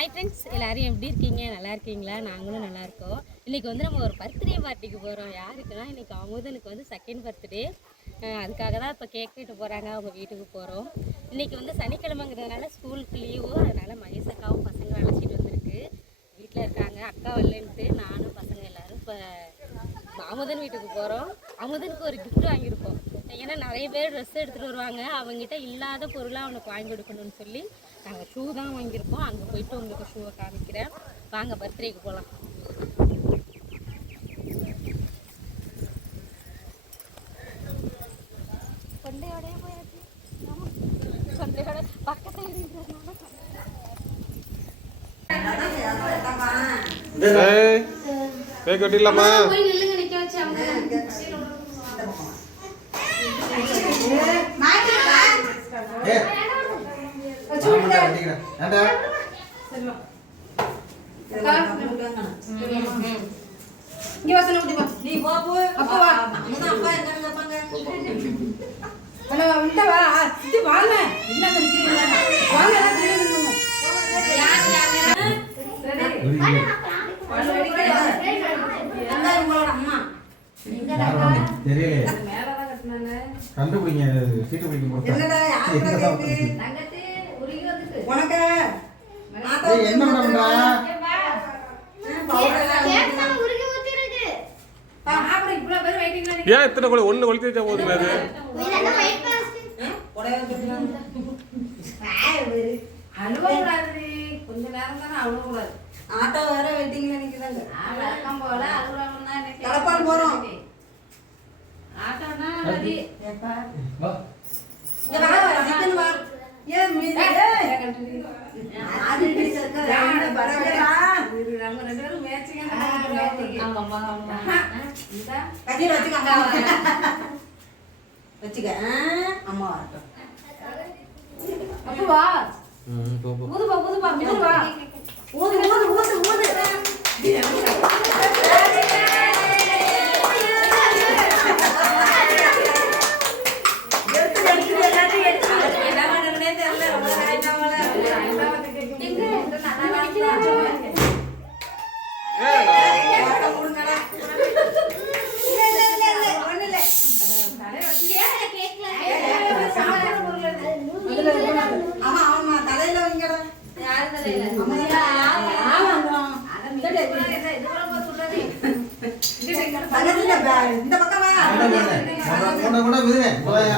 Hi friends எல்லோரும் எப்படி இருக்கீங்க? நல்லா இருக்கீங்களா? நாங்களும் நல்லா இருக்கோம். இன்றைக்கி வந்து நம்ம ஒரு பர்த்டே பார்ட்டிக்கு போகிறோம் யாருக்குன்னா இன்றைக்கி அமுதனுக்கு வந்து செகண்ட் பர்த்டே அதுக்காக தான் இப்போ கேக் வெட்ட போகிறாங்க அவங்க வீட்டுக்கு போகிறோம் இன்னைக்கு வந்து சனிக்கிழமைங்கிறதுனால ஸ்கூலுக்கு லீவு அதனால் மகேஷக்காவும் பசங்களை அழைச்சிட்டு வந்திருக்கு. வீட்டில் இருக்காங்க. அக்கா வரலன்ட்டு நானும் பசங்க எல்லாரும் இப்போ அமுதன் வீட்டுக்கு போகிறோம் அமுதனுக்கு ஒரு கிஃப்ட் வாங்கியிருக்கோம். ஏன்னா நிறைய பேர் ட்ரெஸ் எடுத்துகிட்டு வருவாங்க. அவங்ககிட்ட இல்லாத பொருளாக அவனுக்கு வாங்கி கொடுக்கணும்னு சொல்லி நாங்கள் ஷூ தான் வாங்கியிருக்கோம். அங்கே போயிட்டு உங்களுக்கு ஷூவை காமிக்கிறேன். வாங்க பர்த்டேக்கு போகலாம் கொண்டையோடய போயாச்சு. கொண்டையோட பக்கத்தில் இருக்கிறதுனால கேக் வெட்டிடலாமா போய் நில்லுங்க நிற்க வச்சு அவங்க இங்க வா சொல்லு வா நீ போ போ. அப்பா வா. அப்பா எங்க இருப்பாங்க அண்ணா உள்ள வா. இது வாங்க. என்ன நிக்கிறீங்க வாங்க எல்லாம் வெளிய நில்லுங்க. யார் யார் அங்க உங்களோட அம்மா தெரியல மேலதான் கட்டுனாங்க. கண்டுபிடிங்க சீட்டு பிடிக்க போட்டா உனக்கு? என்ன பண்றா ஏன் இத்தனை கூட? ஒன்று கொளுத்தி வச்சா போதுமே அது. கொஞ்ச நேரம் தானே அழுவ கூடாது. ஆட்டோ வேற வெயிட்டிங்ல நிக்குதாங்க வழக்கம் போல அலுவலகம்னா இன்னைக்கு தலப்பால் போறோம். ஆட்டோனா ரெடி ஏப்பா இங்க வா சிக்கன் வா ஏன் மீன் ஏய் ஆதி டீச்சருக்கு ரெண்டு பரவாயில்லை நம்ம ரெண்டு பேரும் மேட்சிங் ஆமாம்மா ஆமா இந்த கஜீர் வச்சுக்க அம்மா வரட்டும் அப்ப வா ஊதுப்பா ஊதுப்பா மிதல் வா ஊது ஊது ஊது ஊது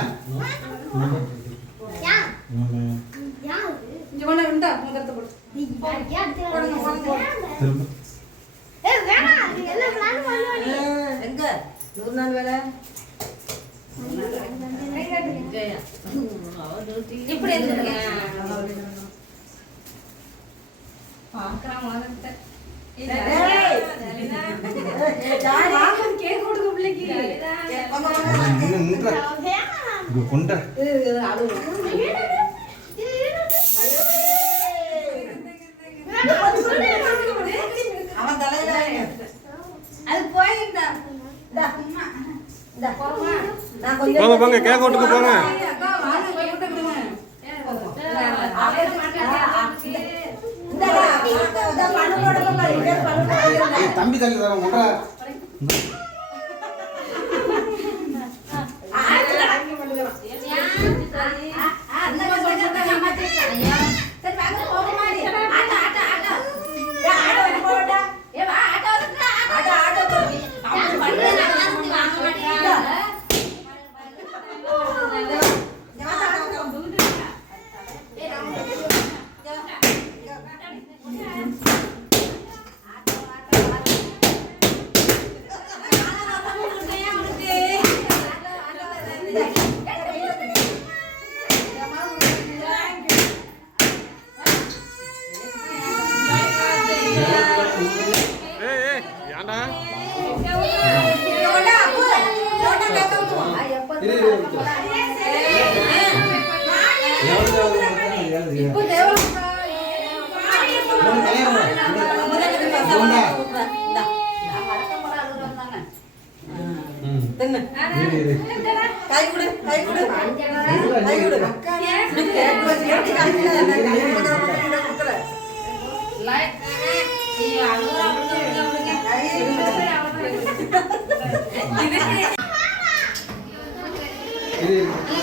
விடுங்க போயா இங்க போடு. போடுங்க, போடுங்க. திரும்ப எங்க நூறு நாள் வேலை இப்படி கேக் கொடுக்க பிள்ளைக்கு இங்க கொண்ட போங்க போங்க கேக் ஓட்டுக்கு போங்க அக்கா, வாங்க, போய் விட்டு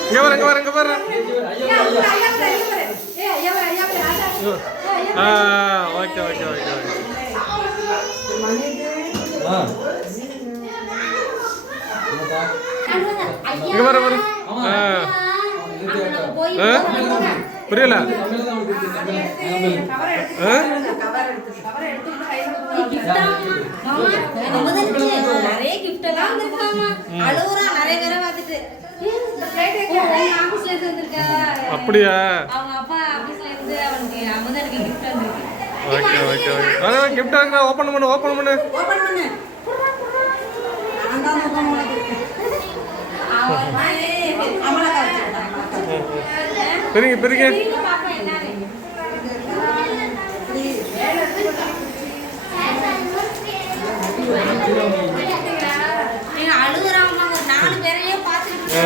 இங்க வரங்க வரங்க வர ஆ ஓகே ஓகே ஓகே ஓகே இங்க ஆ ஆ? புரியல? நிறைய எல்லாம் நிறைய பேரை பார்த்துட்டு. அப்படியா. ஓகே ஓகே கிஃப்ட் ஓப்பன் பண்ணு ஓப்பன் பண்ணு ஓபன் பண்ணு நான் தான் ஓபன் பண்ணது அவன் வந்து அமலக்கா வச்சுக்கிட்டாங்க பிரிங்க பிரிங்க திரும்பி பார்ப்போம் என்னன்னு. நீங்க அழுகுறாம்மா, ஒரு நாலு பேரையே பார்த்துக்கிட்டு இருக்கீங்க. ஒரு பத்து பேரை பார்க்கவே அவனுக்கு ஆ,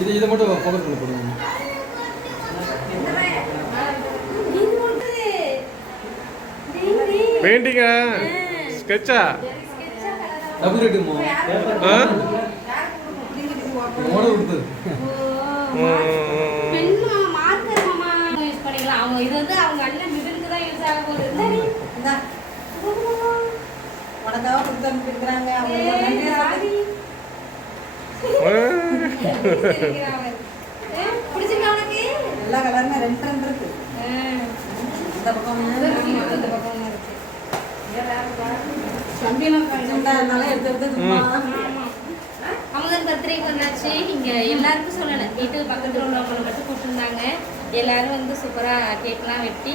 இது இதை மட்டும் ஃபோக்கஸ் பண்ணி போடுங்க. பெயிண்டிங்கா ஸ்கெட்சா? டபுள் ரேட்டுமோ கொடுத்தது? எல்லா கலருமே ரெண்டு ரெண்டு இருக்கு. இந்த பக்கம் இந்த பக்கம் இருக்கு. எடுத்து எடுத்து அமுதன் பர்த்டேக்கு வந்தாச்சு இங்க எல்லாருக்கும் சொல்லலை. வீட்டுக்கு பக்கத்துல உள்ளவங்களை மட்டும் கூப்பிட்டுருந்தாங்க. எல்லாரும் வந்து சூப்பரா கேக்லாம் வெட்டி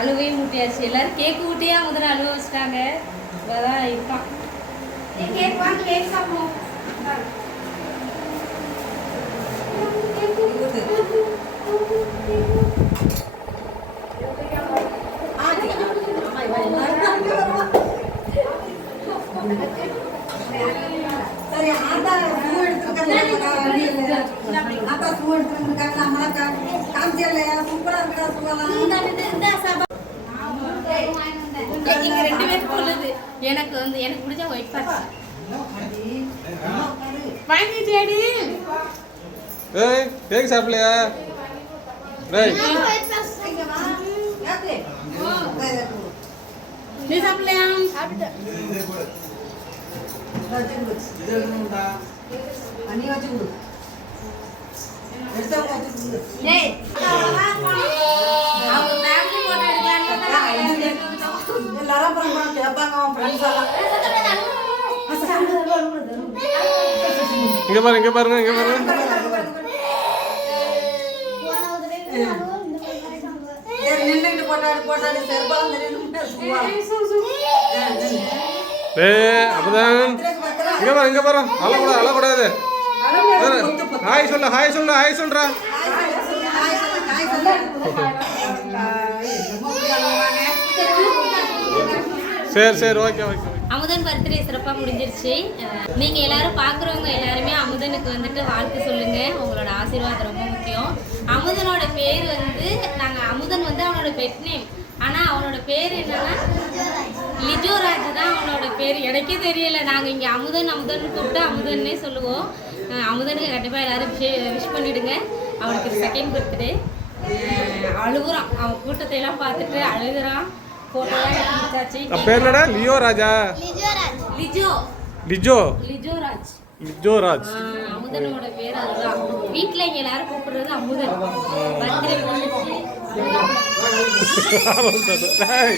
அழுவையும் ஊட்டியாச்சு. எல்லாரும் கேக் ஊட்டியே அமுதன் அழுவ வச்சுட்டாங்க. இப்பதான் இருக்கான் ஏய், கேக் வாங்க கேக் சாப்பிடுவோம். ஆ, சரி. ஆமா, இவன் என்ன? சரி ஆத்தா பூ எடுத்துருக்காங்க இல்லையா சூப்பரா இருக்கா பூவெல்லாம் இங்க ரெண்டு பேருக்கு உள்ளது எனக்கு வந்து எனக்கு பிடிச்ச ஒயிட் ஏய் கேக் சாப்பிடலையா டேய் யாரு? நீ சாப்பிடலையா கொடு. கொடு வச்சு கொடு எல்லாரும் கேட்பாங்க அவன் ஃப்ரெண்ட்ஸ் எல்லாம். இங்க பாருங்க இங்க பாருங்க இங்க பாருங்க. அப்பதான். இங்க பாரு இங்க பாரு. அழக்கூடாது அழக்கூடாது. ஹாய் சொல்லு ஹாய் சொல்லு ஹாய் சொல்றா. சரி சரி ஓகே ஓகே அமுதன் பர்த்டே சிறப்பாக முடிஞ்சிருச்சு. அஹ் நீங்க எல்லாரும் பார்க்குறவங்க எல்லாருமே அமுதனுக்கு வந்துட்டு வாழ்த்து சொல்லுங்க. உங்களோட ஆசீர்வாதம் ரொம்ப முக்கியம். அமுதனோட பேர் வந்து நாங்க அமுதன் வந்து அவனோட பெட் நேம் ஆனா அவனோட பேர் என்னன்னா லிஜோராஜ் தான் அவனோட பேர். எனக்கே தெரியல. நாங்க இங்க அமுதன் அமுதன் கூப்பிட்டு அமுதன்னே சொல்லுவோம். அமுதனுக்கு கண்டிப்பா எல்லாரும் விஷ் பண்ணிடுங்க. அவனுக்கு செகண்ட் பர்த்டே அழுகுறான். அவன் கூட்டத்தை எல்லாம் பார்த்துட்டு அழுகுறான். போட்டோலாம் எடுத்தாச்சு அப்ப பேர் என்னடா? லியோ ராஜா? லிஜோ. லிஜோ? லிஜோ ராஜ். ஆ, அமுதனோட பேர் அதுதான். வீட்ல இங்க எல்லாரும் கூப்பிடுறது அமுதன். பர்த்டே